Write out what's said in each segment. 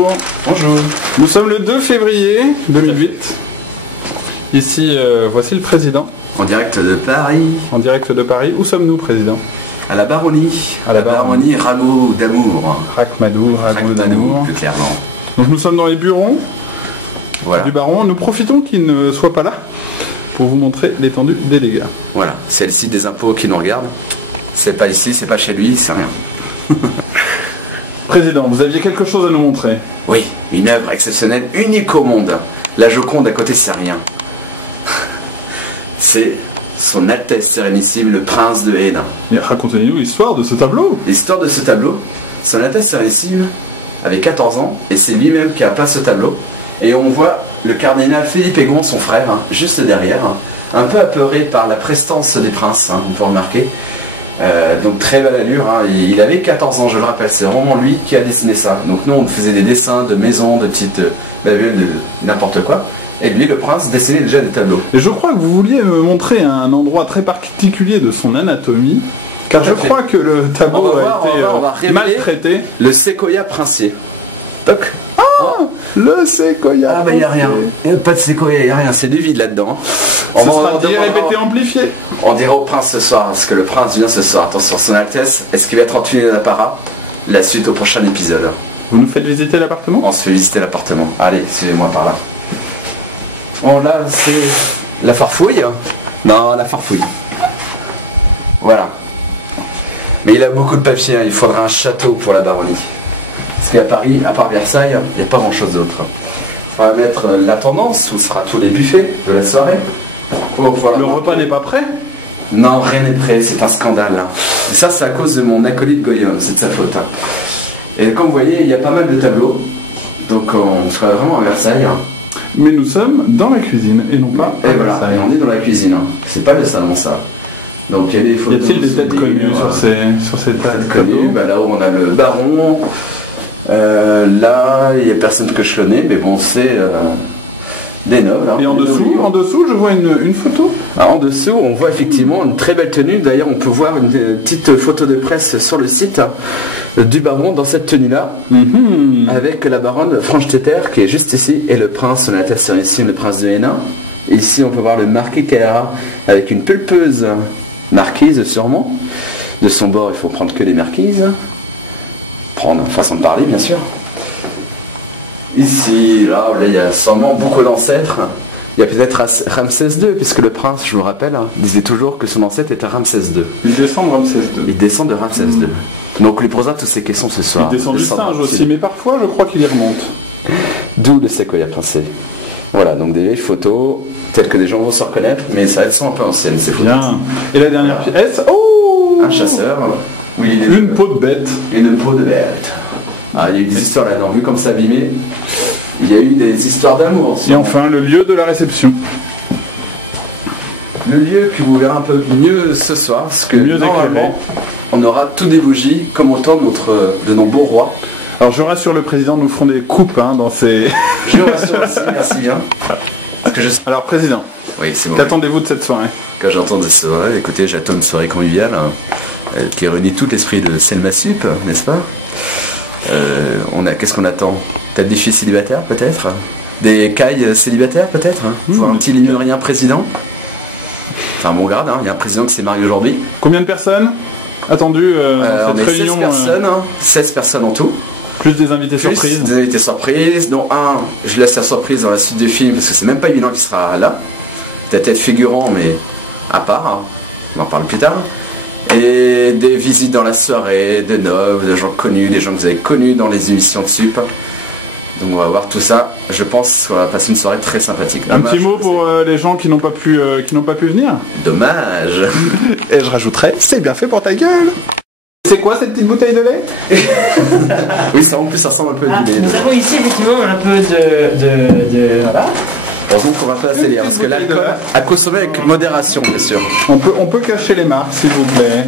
bonjour. Bonjour. Nous sommes le 2 février 2008. Ici, voici le président. En direct de Paris. En direct de Paris. Où sommes-nous, président? À la Baronnie. À la Baronnie, Rameau d'amour. Rachmadou d'amour. Plus clairement. Donc nous sommes dans les bureaux du baron. Nous profitons qu'il ne soit pas là pour vous montrer l'étendue des dégâts. Voilà, c'est le site des impôts qui nous regarde. C'est pas ici, c'est pas chez lui, c'est rien. Président, vous aviez quelque chose à nous montrer? Oui, une œuvre exceptionnelle, unique au monde. La Joconde à côté, c'est rien. C'est Son Altesse Sérénissime, le Prince de Hénin. Racontez-nous l'histoire de ce tableau. L'histoire de ce tableau, Son Altesse Sérénissime avait 14 ans et c'est lui-même qui a peint ce tableau. Et on voit le cardinal Philippe Aigon, son frère, juste derrière, un peu apeuré par la prestance des princes, on peut remarquer. Donc très belle allure, il avait 14 ans, je le rappelle, c'est vraiment lui qui a dessiné ça. Donc nous on faisait des dessins de maisons, de petites babioles, de n'importe quoi. Et lui, le prince, dessinait déjà des tableaux. Et je crois que vous vouliez me montrer un endroit très particulier de son anatomie, car je crois que le tableau a été maltraité. Le séquoia princier. Toc. Le séquoia. Ah bah il n'y a rien. Il n'y a pas de séquoia, il n'y a rien, c'est du vide là-dedans. On va dire répéter, amplifier. On dira au prince ce soir, parce que le prince vient ce soir. Attention, Son Altesse, est-ce qu'il va être entuné d'apparat? La suite au prochain épisode. Vous nous faites visiter l'appartement? On se fait visiter l'appartement. Allez, suivez-moi par là. Bon là, c'est la farfouille. Non, la farfouille. Voilà. Mais il a beaucoup de papier, il faudra un château pour la baronnie. Parce qu'à Paris, à part Versailles, il n'y a pas grand-chose d'autre. On va mettre la tendance, où sera tous les buffets de la soirée. Le repas n'est pas prêt? Non, rien n'est prêt, c'est un scandale. Et ça, c'est à cause de mon acolyte Goyom, c'est de sa faute. Et comme vous voyez, il y a pas mal de tableaux. Donc on sera vraiment à Versailles. Mais nous sommes dans la cuisine et non pas à Versailles. Et on est dans la cuisine. C'est pas le salon, ça. Donc il y a des photos. Y a-t-il des têtes connues sur ces têtes connues? Là où on a le baron. Là, il n'y a personne que je connais, mais bon, c'est des nobles. Et en dessous, je vois une photo. En dessous, on voit effectivement une très belle tenue. D'ailleurs, on peut voir une petite photo de presse sur le site du baron dans cette tenue-là, avec la baronne Franchetetter qui est juste ici, et le prince, Son Altesse Sérénissime, le prince de Hénin. Ici, on peut voir le marquis Carrera avec une pulpeuse marquise, sûrement. De son bord, il faut prendre que les marquises. Prendre façon de parler, bien sûr. Ici, là, il y a sûrement beaucoup d'ancêtres. Il y a peut-être Ramsès II, puisque le prince, je vous rappelle, disait toujours que son ancêtre était Ramsès II. Il descend de Ramsès II. Il descend de Ramsès II. Donc, on lui posera toutes ces questions ce soir. Il descend du singe aussi, mais parfois, je crois qu'il y remonte. D'où le séquoia princier. Voilà, donc des vieilles photos, telles que des gens vont se reconnaître, mais ça, elles sont un peu anciennes, ces photos. Bien. Et la dernière pièce, oh, un chasseur. Oui, une peau de bête. Une peau de bête. Il y a eu des histoires là-dedans, vu comme ça abîmé. Il y a eu des histoires d'amour. Et enfin, le lieu de la réception. Le lieu que vous verrez un peu mieux ce soir, parce que mieux normalement, on aura tout des bougies, comme au temps de nos beaux rois. Alors je rassure le président, nous ferons des coupes dans ces... Je rassure aussi, merci bien. Alors président, oui, c'est bon. Qu'attendez-vous de cette soirée? Quand j'entends de cette soirée, écoutez, j'attends une soirée conviviale qui réunit tout l'esprit de Selma Sup, n'est-ce pas? Qu'est-ce qu'on attend? Peut-être des filles célibataires, peut-être? Des cailles célibataires, peut-être? Voir un petit lémurien président? Enfin, bon garde, il y a un président qui s'est marié aujourd'hui. Combien de personnes attendues on cette est réunion? 16 personnes, 16 personnes en tout. Plus des invités surprises. Des invités surprises, dont je laisse la surprise dans la suite du film, parce que c'est même pas évident qu'il sera là. Peut-être être figurant, mais à part, on en parle plus tard. Et des visites dans la soirée, de nobles, de gens connus, des gens que vous avez connus dans les émissions de Sup. Donc on va voir tout ça. Je pense qu'on va passer une soirée très sympathique. Un petit mot pour les gens qui n'ont pas pu venir. Dommage. Et je rajouterais, c'est bien fait pour ta gueule. C'est quoi cette petite bouteille de lait? Oui, ça en plus ça ressemble un peu à du lait. Nous avons ici effectivement un peu de voilà. Heureusement qu'on va pas assez lire, parce que l'alcool à consommer avec modération, bien sûr. On peut cacher les marques, s'il vous plaît.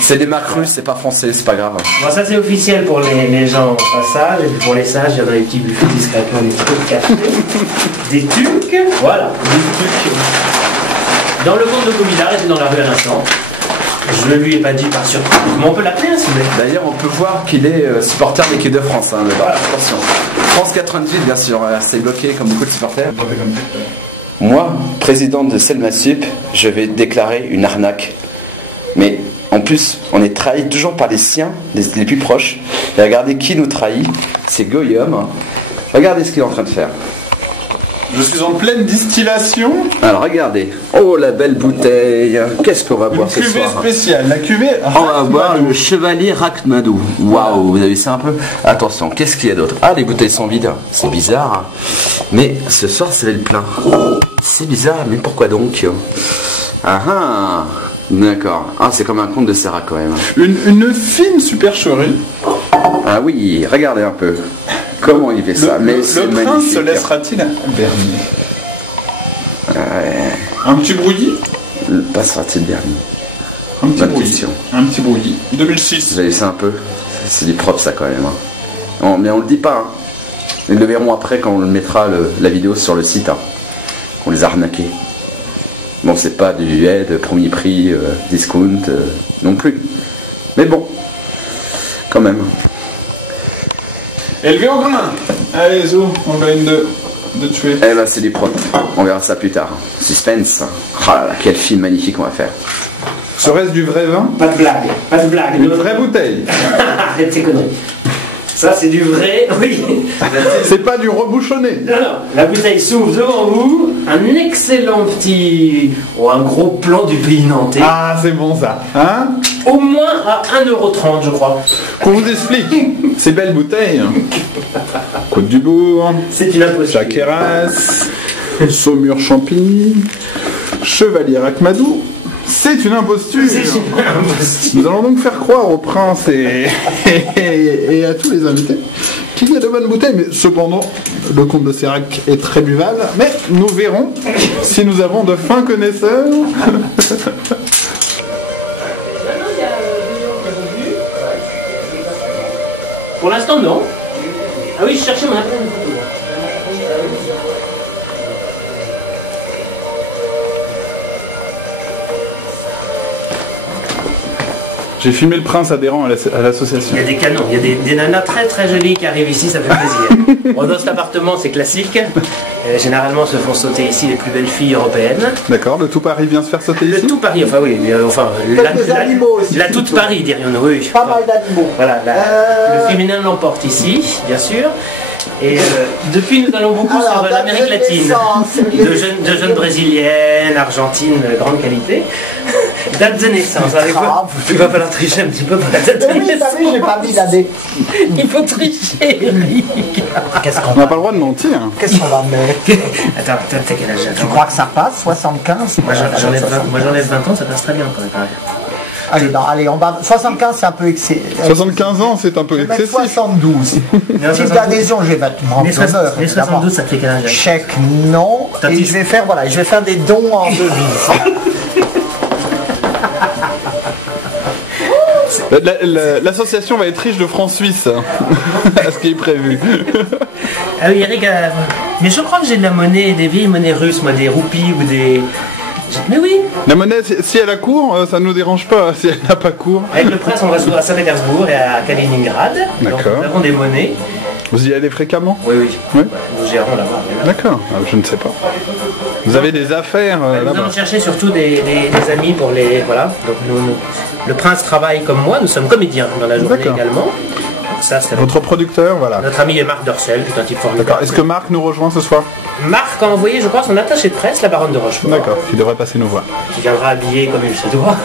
C'est des marques russes, c'est pas français, c'est pas grave. Bon, ça c'est officiel pour les gens pas sages, et puis pour les sages, il y en a des petits buffets discrètement, des trucs de café, des tucs, voilà, des tucs. Dans le monde de Comidard, et dans la rue à l'instant. Je ne lui ai pas dit par surprise, mais on peut l'appeler, s'il vous plaît. D'ailleurs, on peut voir qu'il est supporter de l'équipe de France. Hein, voilà, attention. France 98, bien sûr. C'est bloqué comme beaucoup de supporters. Moi, président de Selma Sup, je vais déclarer une arnaque. Mais en plus, on est trahi toujours par les siens, les plus proches. Et regardez qui nous trahit. C'est Goyom. Regardez ce qu'il est en train de faire. Je suis en pleine distillation. Alors regardez. Oh la belle bouteille. Qu'est-ce qu'on va boire ce soir? Une cuvée spéciale. La cuvée. On va boire le Chevalier Rachmadou. Waouh, vous avez vu ça un peu? Attention, qu'est-ce qu'il y a d'autre? Ah, les bouteilles sont vides. C'est bizarre. Mais ce soir, c'est le plein. C'est bizarre, mais pourquoi donc? Ah ah. D'accord. Ah, c'est comme un conte de Sarah quand même. Une fine supercherie. Ah oui, regardez un peu. Comment il fait ça? Mais le prince se laissera-t-il berner? Un petit brouillis? Passera-t-il berner? Un petit brouillis. Un petit brouillis. 2006. Vous avez vu ça un peu? C'est du propre ça quand même. Hein. Mais on le dit pas. Hein. Ils le verront après quand on le mettra la vidéo sur le site. Hein. On les a arnaqués. Bon, c'est pas du aide, premier prix, discount, non plus. Mais bon, quand même. Élevé au grain. Allez, Zo, on va une de tuer. Eh ben, c'est du propre. On verra ça plus tard. Suspense. Oh là là, quel film magnifique on va faire. Serait-ce du vrai vin? Pas de blague, pas de blague. Une vraie bouteille. Arrête tes conneries. Ça, c'est du vrai, oui. C'est pas du rebouchonné. Non, non, la bouteille s'ouvre devant vous. Un excellent petit... Oh, un gros plan du pays nantais. Ah, c'est bon ça. Hein? Au moins à 1,30 €, je crois. Qu'on vous explique. Ces belles bouteilles. Côte du Bourg. C'est une imposture. Jacqueras. Saumur Champigny. Chevalier Rachmadou. C'est une imposture. Nous allons donc faire croire au prince et à tous les invités qu'il y a de bonnes bouteilles, mais cependant, le comte de Sérac est très buvable. Mais nous verrons si nous avons de fins connaisseurs. Pour l'instant, non. Ah oui, je cherchais mon appareil photo. J'ai filmé le prince adhérent à l'association. Il y a des canons, il y a des nanas très très jolies qui arrivent ici, ça fait plaisir. Bon, dans cet appartement, c'est classique. Généralement, se font sauter ici les plus belles filles européennes. D'accord, le tout Paris vient se faire sauter ici? Le tout Paris, enfin oui, la toute Paris, dirions-nous. Oui. Pas mal d'animaux. Voilà, le féminin l'emporte ici, bien sûr. Et depuis, nous allons beaucoup sur l'Amérique latine. De jeunes brésiliennes, argentines, grande qualité. Date de naissance, avec quoi? Il va falloir tricher un petit peu pour la date de naissance. Oui, j'ai pas mis l'année. Il faut tricher, Eric. On n'a pas le droit de mentir. Qu'est-ce qu'on va mettre? Attends, t'as quel âge? Tu crois que ça passe? 75? Moi j'enlève 20 ans, ça passe très bien quand même. Allez, non, allez, on va... 75, c'est un peu excessif. 75 ans, c'est un peu excessif. 72. Type d'adhésion, je vais mettre Les 72, ça fait quel âge? Chèque, non. Et je vais faire des dons en devise. L'association va être riche de francs suisses, à ce qui est prévu. Ah oui, Eric, mais je crois que j'ai de la monnaie, des vieilles monnaies russes, moi, des roupies ou des... Mais oui. La monnaie, si elle a cours, ça ne nous dérange pas. Si elle n'a pas cours. Avec le prince, on va souvent à Saint-Pétersbourg et à Kaliningrad. D'accord. Nous avons des monnaies. Vous y allez fréquemment? Oui, oui. Oui. Nous gérons là-bas. D'accord, je ne sais pas. Vous avez des affaires là-bas? Nous allons chercher surtout des amis pour les... Voilà. Donc le prince travaille comme moi, nous sommes comédiens dans la journée également. Ça, votre producteur, voilà. Notre ami est Marc Dorcel, qui est un type formidable. D'accord. Est-ce que Marc nous rejoint ce soir? Marc a envoyé, je crois, son attaché de presse, la baronne de Rochefort. D'accord, qui devrait passer nous voir. Qui viendra habillé comme il se doit.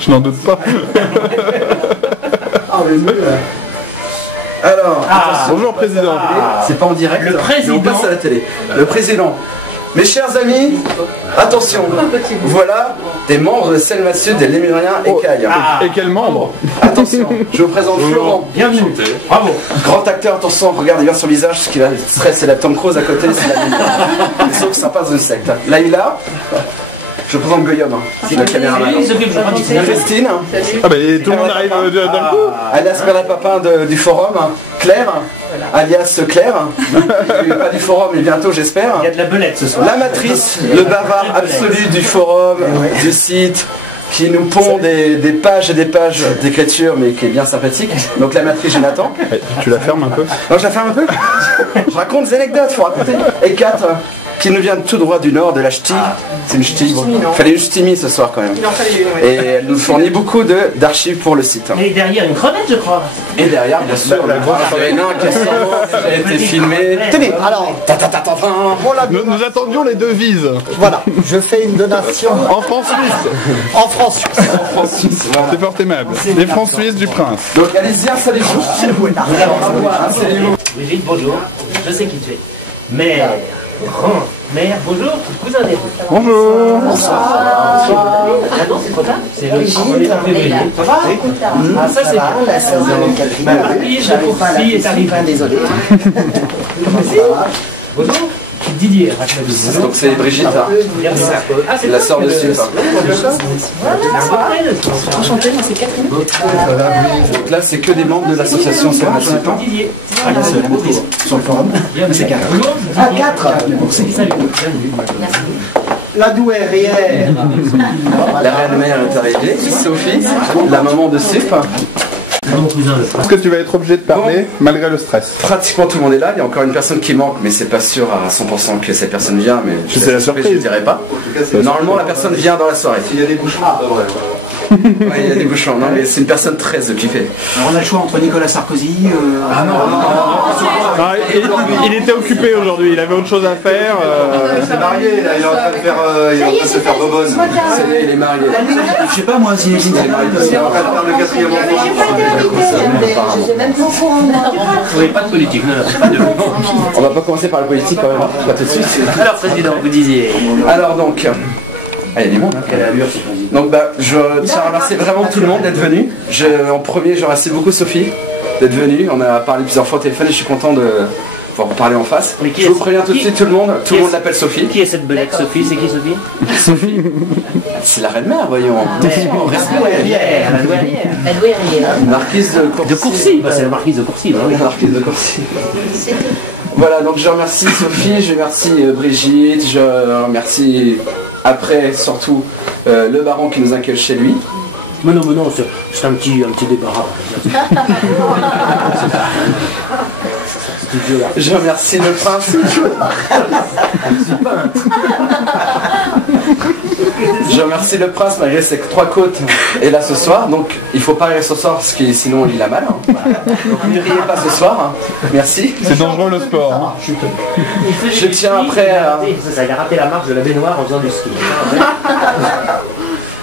Je n'en doute pas. Alors, bonjour président. C'est pas en direct, le président. On passe à la télé. Le président. Mes chers amis, attention, voilà des membres de Selma Sud, des Lémuriens et Caille. Et quels membres? Attention, je vous présente Florent. Bienvenue. Bravo. Grand acteur, attention, regardez bien son visage, ce qui va stresser la Tom Cruise à côté, c'est la lumière. Sauf que ça passe d'une secte. Là, il a. Je présente Goyom, le caméraman. Christine. Ah bah tout le monde arrive d'un coup. Alias Bernard Papin du forum. Claire, alias Claire. Pas du forum, mais bientôt j'espère. Il y a de la belette ce soir. La matrice, le bavard absolu du forum, du site, qui nous pond des pages et des pages d'écriture, mais qui est bien sympathique. Donc la matrice Jonathan. Tu la fermes un peu? Non, je la ferme un peu. Je raconte des anecdotes, faut raconter. Et 4, qui nous vient tout droit du nord, de la ch'ti. C'est une ch'ti. Il fallait une ch'timi ce soir quand même. Et elle nous fournit beaucoup d'archives pour le site. Et derrière une crevette, je crois. Et derrière, bien sûr, le nain qui a été filmé. Tenez, alors, Nous attendions les devises. voilà, je fais une donation En France suisse. en France. Voilà. C'est fort aimable. Les francs suisses du prince. Donc allez-y, installez-vous. Installez-vous. Brigitte, bonjour. Je sais qui tu es. Mère. Mère, bonjour. Cousin des roues. Bonjour. Ah non, c'est trop tard. C'est le 1er février. Ça va? Ah, ça c'est bon. La sœur de Catherine. La coursie est arrivée. Désolé. Bonjour. Didier, Rachel. Donc c'est Brigitte, hein. Ah, c'est La sœur de Sup. Enchanté, moi c'est Catherine. Donc là, c'est que des membres de l'association Sup. Didier. Sur le forum. C'est 4. Ah, 4. Salut. La douairière. La reine-mère est arrivée. Sophie, la maman de Sup. Mon cousin, le Est-ce que tu vas être obligé de parler malgré le stress? Pratiquement tout le monde est là. Il y a encore une personne qui manque, mais c'est pas sûr à 100% que cette personne vient. Mais C'est la surprise. je dirais pas. Normalement, la personne vient dans la soirée. Il y a des bouchons. Ouais, il y a des bouchons. Non, mais c'est une personne très occupée. Alors on a le choix entre Nicolas Sarkozy. Non, il était occupé aujourd'hui, il avait autre chose à faire. Il s'est marié, là, il est en train de faire, se faire bobonne. Il est marié. Je sais pas moi si il est marié. Il est en train de faire le quatrième enfant. Je sais même pas au courant. Vous n'avez pas de politique, non, pas de... On va pas commencer par la politique quand même, hein. Pas tout de suite. Alors, président, vous disiez... Alors donc, il y a du monde, hein. Quelle allure, ce président. Donc bah, je tiens à remercier vraiment tout le monde d'être venu. En premier, je remercie beaucoup Sophie d'être venue. On a parlé plusieurs fois au téléphone et je suis content de pouvoir vous parler en face. Mais qui Je est- vous préviens tout de qui- suite, tout le monde qui est- l'appelle Sophie. Qui est cette belette Sophie? C'est qui Sophie? Sophie, c'est la reine-mère, voyons. Respect. La douanière. La douairière. Marquise De Courcy, bah, c'est la marquise de Courcy. Bah, oui. Marquise de Courcy. Voilà, donc je remercie Sophie, je remercie Brigitte, je remercie après surtout le baron qui nous accueille chez lui. Mais non, c'est un petit débarras. Je remercie le prince. Je remercie le prince malgré ses 3 côtes est là ce soir. Donc il faut pas rire ce soir parce que sinon il a mal. Hein. Donc ne riez pas ce soir. Hein. Merci. C'est dangereux le sport. Hein. Je tiens après à... Ça, il a raté la marche de la baignoire en faisant du ski.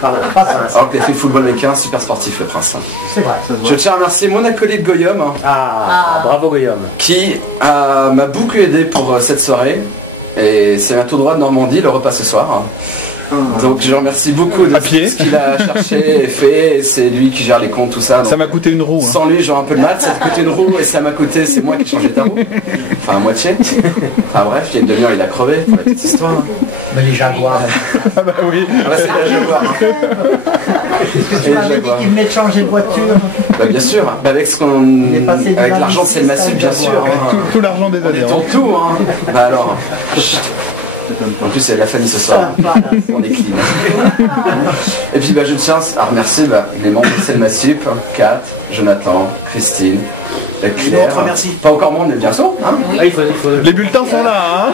Pardon, pas ça. Alors qu'il a fait le football américain, super sportif le prince. C'est vrai. Je tiens à remercier mon acolyte Goyom hein, Ah, bravo Guillaume. qui m'a beaucoup aidé pour cette soirée. Et c'est un tout droit de Normandie, le repas ce soir. Hein. Donc je remercie beaucoup de À pied. ce qu'il a cherché et fait. Et c'est lui qui gère les comptes, tout ça. Donc, Ça m'a coûté une roue. Hein. sans lui, j'aurais un peu de mal. Ça m'a coûté une roue et ça m'a coûté, c'est moi qui ai changé ta roue. Enfin, à moitié. Enfin bref, il y a une demi-heure, il a crevé pour la petite histoire. Mais les jaguars. Ah bah oui. Ah bah, c'est la Jaguar. Tu m'avais dit qu'il venait de changer de voiture. Bah, bien sûr, bah, avec ce qu'on. est passé de Avec la l'argent de Selmassib, bien sûr. Avec hein. tout l'argent des On adhérents. détourne tout, hein. Bah alors. En plus, il y a la famille ce soir. On est clean. Et puis, bah, je tiens à remercier les membres de Selmassib, Kat, Jonathan, Christine, Claire. autre merci. Pas encore moins, mais bientôt. Hein. Ah, il faut... Les bulletins sont là.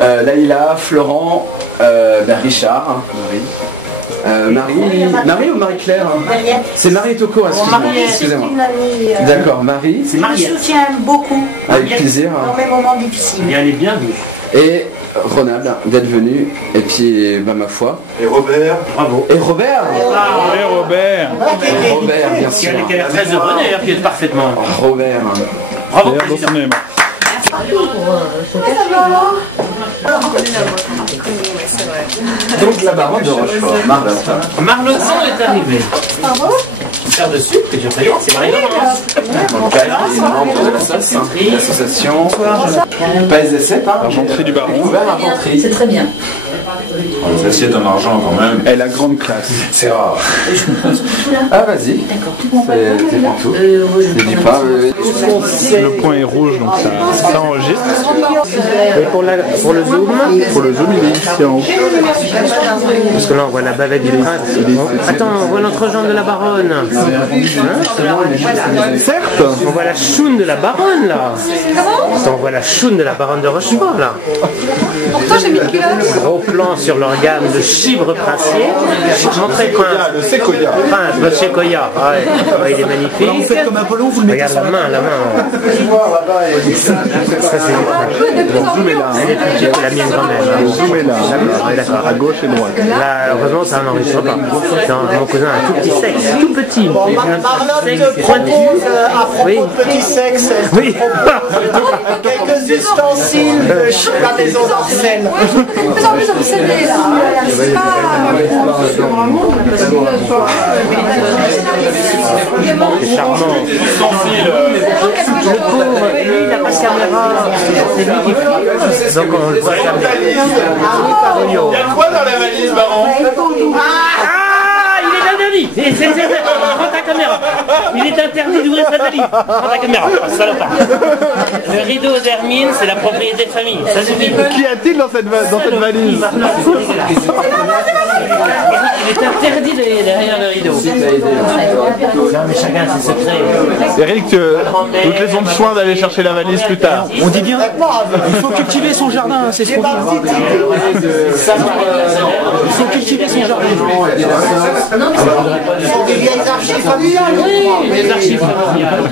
Hein. Laïla, Florent, Richard, hein, Marie ou Marie-Claire hein. C'est Marie Toko, excusez-moi. D'accord, Marie, Je me soutiens beaucoup avec plaisir. dans mes moments difficiles. Et elle est bienvenue. Et Ronald d'être venu, et puis bah, ma foi. Et Robert. Bravo. Et Robert Et Robert. Robert, bien sûr. Qui a l'air très heureux d'ailleurs, qui est parfaitement. Robert. Bravo D'ailleurs, dans président. son aimant. Donc la baronne de Rochefort, Marlotte. Marloton est arrivé. Sœur de sucre, que je présente, c'est Marie-Laurence. Donc elle est membre de l'association. Pas essai, hein. L'argenterie du baron. Ouvert inventerie. C'est très bien. Celle-ci est en argent quand même. Elle a grande classe. C'est rare. Ah, vas-y. C'est pour tout. Je dis pas. Le point est rouge, donc ça enregistre. Et pour le zoom, Pour le zoom, il est ici en haut. parce que là on voit la bavette du prince. Attends, on voit l'entrejambe de la baronne. Certes. On voit la choune de la baronne là. Attends, on voit la choune de la baronne de Rochefort là. Pourtant j'ai mis le culotte. Gros plan sur l'organe de chibre princier. Montrez le prince. Le séquoia. Prince, votre séquoia. Ah ouais. Ouais, il est magnifique. Comme Apollon, vous le mettez Regarde la main, la main. Ça c'est elle est plus petite que la mienne quand même. Zoom est là. Ouais, d'accord. À gauche et droite. Là, heureusement, ça n'enregistre pas. Mon cousin a un tout petit sexe, tout petit. Il a un Marlotte sexe te pointu. propose, à propos Oui. de petit sexe, Oui. quelques ustensiles de chez la maison d'Orcel. Mais en plus obsédé là. C'est pas. C'est charmant. Le pauvre, lui, il n'a pas de caméra. C'est lui qui filme. Donc on le voit jamais. Il y a quoi dans la valise, Baron? Ah, il est interdit. Prends ta caméra. Il est interdit d'ouvrir sa valise. Prends ta caméra, salopard. Le rideau d'Hermine, c'est la propriété de famille. Ça suffit. Qu'y a-t-il dans cette valise? Il est interdit d'aller derrière le rideau. Non mais chacun ses secrets. Eric, nous te laissons le soin d'aller chercher la valise plus tard. On dit bien, il faut cultiver son jardin, c'est ce qu'on dit. Il faut cultiver son jardin. Des vieilles archives familiales. Oui, les archives familiales.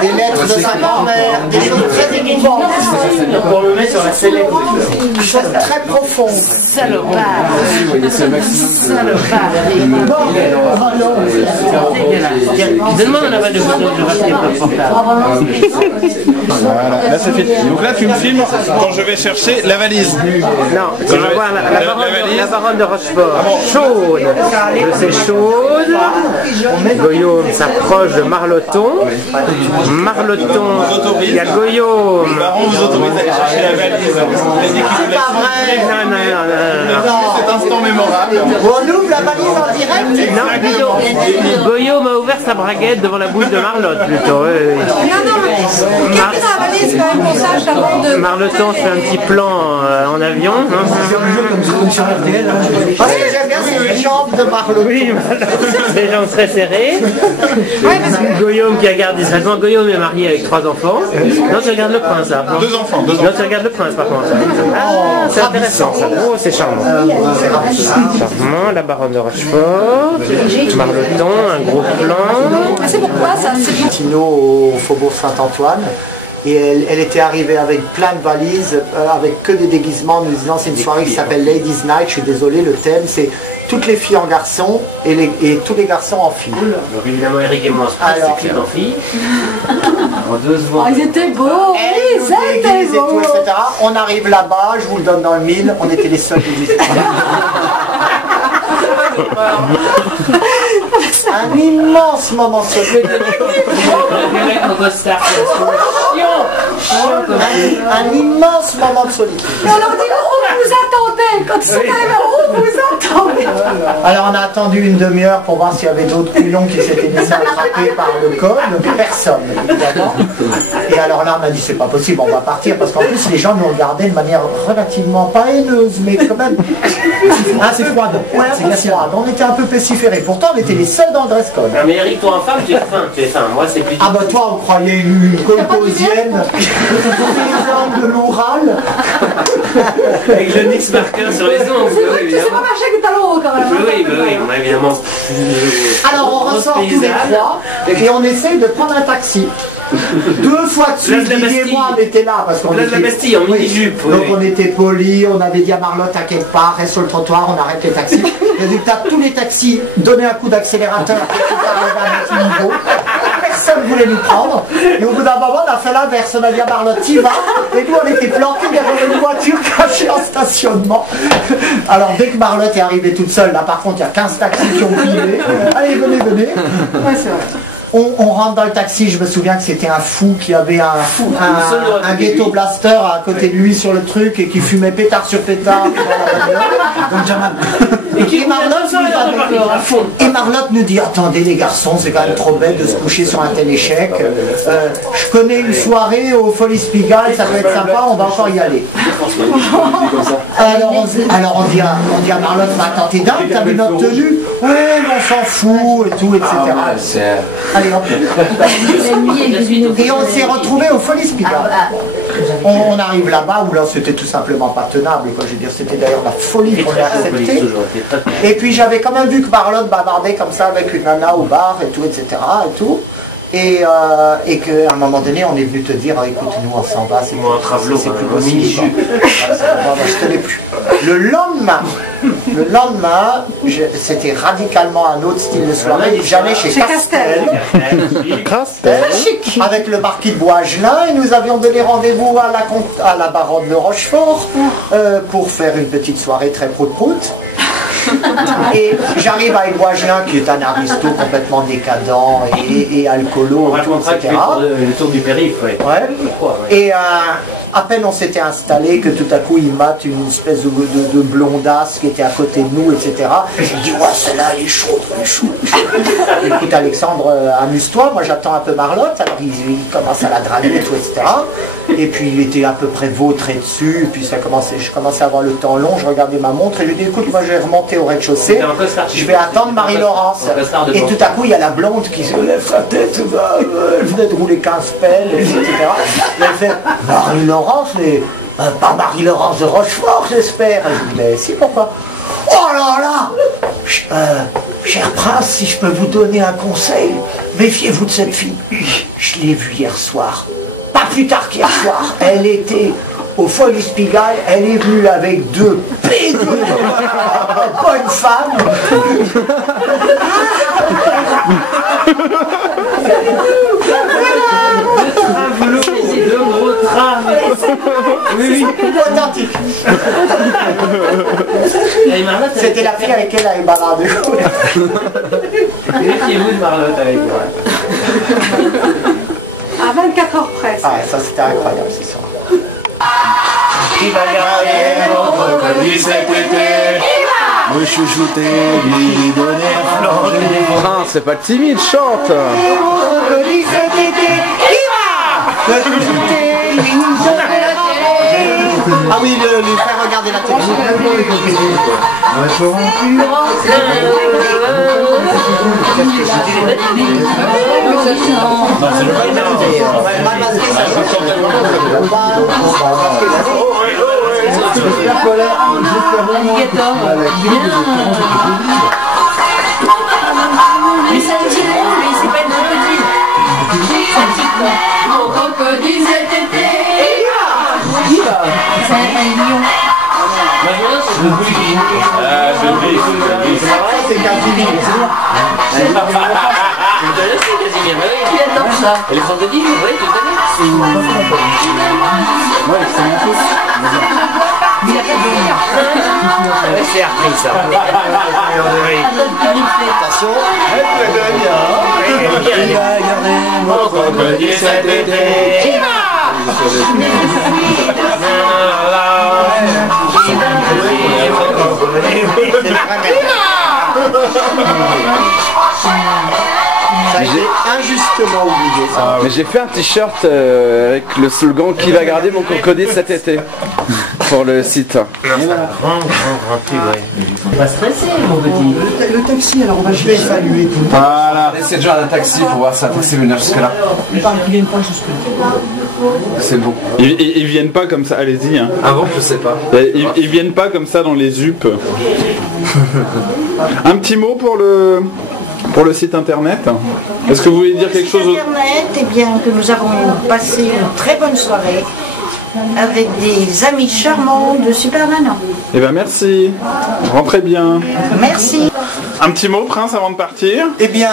Des lettres de sa grand-mère, des choses très émouvantes, Pour me mettre sur la sellette. des choses très profondes. Salopard. Donne-moi un aval de photo de papier portable. Voilà, là c'est fini. Donc là tu me filmes quand je vais chercher la valise. Non, tu vas voir la baronne de Rochefort. Chaude. Je sais chaude. Guillaume s'approche de Marloton. Marloton, il y a Guillaume. Baron vous autorise à aller chercher la valise. Il a dit qu'il vous laisse cet instant mémorable. On ouvre la valise en direct. Non, Guillaume a ouvert sa braguette devant la bouche de Marlotte plutôt. Non, mais quelqu'un dans la valise quand même qu'on sache avant de. Marloton fait un petit plan en avion. Parce que j'aime bien, c'est les jambes de Marlotte. Oui, les jambes très serrées. Guillaume qui a gardé sa grande. Guillaume est marié avec 3 enfants. Non, tu regardes le prince là. 2 enfants, 2 enfants. Non, tu regardes le prince par contre. Ah, c'est intéressant ça. Oh, c'est charmant. Charmant, la baronne de Rochefort. Marloton, un gros plan. Mais c'est pourquoi ça. C'est Tino au Faubourg Saint-Antoine. Et elle était arrivée avec plein de valises, avec que des déguisements, nous disant c'est une soirée qui s'appelle Ladies Night. Je suis désolé, le thème c'est toutes les filles en garçons et tous les garçons en filles. Donc évidemment, Eric et moi, Alors, c'est en fille. En 2 secondes. Ils étaient beaux. Elle Ils nous étaient déguise et tout, beaux. etc. On arrive là-bas, je vous le donne dans le mille, on était les seuls qui disaient. Un immense moment de solitude. Un immense moment de solitude. Et on leur dit on vous attendait. Quand ils sont arrivés, on vous attendait. Alors on a attendu une demi-heure pour voir s'il y avait d'autres couillons qui s'étaient laissés attraper par le code. Personne, évidemment. Et alors là on a dit c'est pas possible, on va partir parce qu'en plus les gens nous regardaient de manière relativement pas haineuse, mais quand même. Ah c'est froid, c'est froid. On était un peu pestiférés. Pourtant on était les seuls dans le dress code. Non mais Eric, toi en femme, tu es fin. Moi c'est plus. Ah bah toi on croyait une caucasienne de l'Oural. Avec le Nix marqueur sur les ongles. Tu sais pas marcher avec des talons hauts quand même. Oui, on a évidemment. Alors on ressort tous les trois et on essaye de prendre un taxi. 2 fois de suite, Place de la Didier et Bastille. moi on était là parce qu'on Place de la était... Bastille, en mini-jupe, Donc oui. on était polis, on avait dit à Marlotte t'inquiète pas, reste sur le trottoir, on arrête les taxis. Résultat, tous les taxis donnaient un coup d'accélérateur pour arriver à notre niveau. Personne ne voulait nous prendre. Et au bout d'un moment, on a fait l'inverse. On a dit à Marlotte, t'y vas. Et nous, on était planqués derrière une voiture cachée en stationnement. Alors, dès que Marlotte est arrivée toute seule, là, par contre, il y a 15 taxis qui ont filé. Allez, venez. Ouais, c'est vrai. On rentre dans le taxi, je me souviens que c'était un fou qui avait un ghetto blaster à côté de lui sur le truc et qui fumait pétard sur pétard. Et Marlotte nous dit, attendez les garçons, c'est quand même trop bête de se coucher sur un tel échec. Je connais une soirée au Folies Pigalle, ça doit être sympa, on va encore y aller. Alors on dit à Marlotte, mais attends, t'es dingue, t'as vu notre tenue? Oui, mais on s'en fout et tout, etc. Allez, hop. Et on s'est retrouvés au Folies Pigalle. On arrive là-bas où là c'était tout simplement pas tenable, quoi. Je veux dire, c'était d'ailleurs la folie qu'on a acceptée. Et puis j'avais quand même vu que Marlotte bavardait comme ça avec une nana au bar et tout, etc. et tout. Et qu'à un moment donné, on est venu te dire, écoute, nous on s'en va, c'est plus possible. Je tenais plus. Le lendemain, c'était radicalement un autre style de soirée. J'allais chez Castel, avec le marquis de Boisgelin, et nous avions donné rendez-vous à la baronne de Rochefort pour faire une petite soirée très prout-prout. Et j'arrive avec Boisgelin qui est un aristo complètement décadent et alcoolo, et tout, etc. Le tour du périph', ouais. Et à peine on s'était installé que tout à coup il mate une espèce de blondasse qui était à côté de nous, etc. Et je dis, ouais, celle-là elle est chaude, elle est chaude. Écoute Alexandre, amuse-toi, moi j'attends un peu Marlotte. Alors il commence à la draguer et tout, etc. Et puis il était à peu près vautré dessus, et puis je commençais à avoir le temps long, je regardais ma montre et je lui dis, écoute, moi je vais remonter au rez-de-chaussée, je vais attendre Marie-Laurence. Et tout à coup il y a la blonde qui se lève sa tête, elle venait de rouler 15 pelles, etc. Et elle fait, Marie-Laurence, mais pas Marie-Laurence de Rochefort, j'espère. Je dis, mais si, pourquoi? Oh là là, cher prince, si je peux vous donner un conseil, méfiez-vous de cette fille. Je l'ai vue hier soir. Pas plus tard qu'hier soir, elle était au Folies Pigalle, elle est venue avec deux pédos, bonne femme. Deux gros trames. Oui, authentique. C'était la fille avec qui elle avait baladé. Méfiez-vous de Marlotte avec moi. À 24 heures près. Ah, ça c'était incroyable ce soir. Qui va garder notre connu cet été? Me chouchouter, lui donner un flanc. Prince, c'est pas timide, chante. Ah oui, lui faire regarder la télé. Mais c'est un petit gros, mais c'est pas une crocodile. C'est un petit gros. Mon crocodile cet été. C'est un lion. C'est Casimir. Il adore ça. Et les crocodiles, oui, tu connais? C'est appris ça. Attention. Il va garder mon crocodile cet été. Ça a été injustement oublié ça. Mais j'ai fait un t-shirt avec le slogan qui va garder mon crocodile cet été pour le site. Grand prix, ouais. Pas stressé, mon petit. Le taxi, alors je vais saluer tout le monde. Voilà. Essayez de joindre un taxi pour voir si un taxi venir jusque là. C'est bon. Ils viennent pas comme ça, allez-y. Hein. Ah bon, je sais pas. Ils viennent pas comme ça dans les UP. Un petit mot pour le site internet. Est-ce que vous voulez dire quelque chose Internet, eh bien, que nous avons passé une très bonne soirée avec des amis charmants de Super Nana. Eh bien merci. Rentrez bien. Merci. Un petit mot, Prince, avant de partir. Eh bien,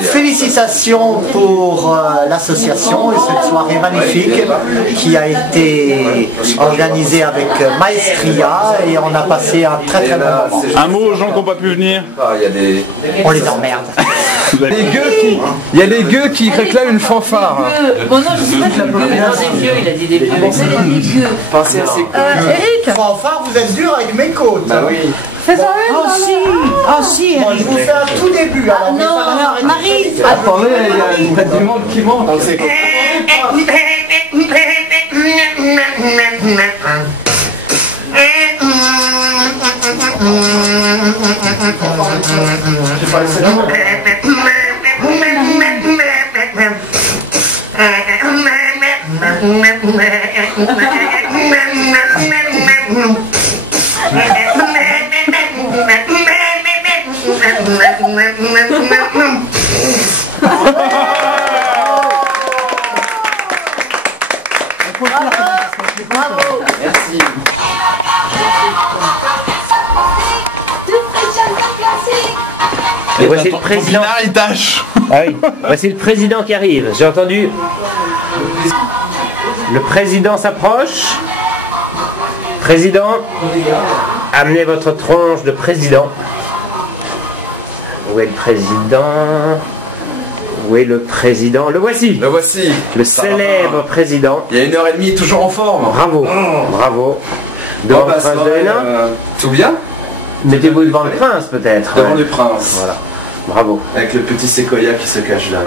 félicitations pour l'association et cette soirée magnifique qui a été organisée avec Maestria et on a passé un très très bon moment. Un mot aux gens qui n'ont pas pu venir. Il y a des... On les emmerde. Il y a les gueux qui réclament une fanfare. Bon, non, je sais pas de la Non, des vieux, il a dit des vieux. Pensez à ces coups. Eric. Enfin, vous êtes dur avec mes côtes. Bah oui. Fais-en une. Oh si, oh si, Moi, je vous fais un tout début. Alors, mais ça va alors s'arrêter. Marie, Attendez, il y a du monde qui monte. J'ai pas laissé la main. Merci. Et voici le président. Il tâche. Ah oui, voici le président qui arrive. J'ai entendu. Le président s'approche. Président, amenez votre tronche de président. Où est le président? Où est le président? Le voici. Le voici. Le célèbre président. Il y a 1h30, toujours en forme. Bravo, bravo. Bon, Devant bah, le prince de soirée, Hénin. tout bien? Mettez-vous devant le prince peut-être. Devant Ouais. le prince. Voilà. Bravo. Avec le petit séquoia qui se cache là.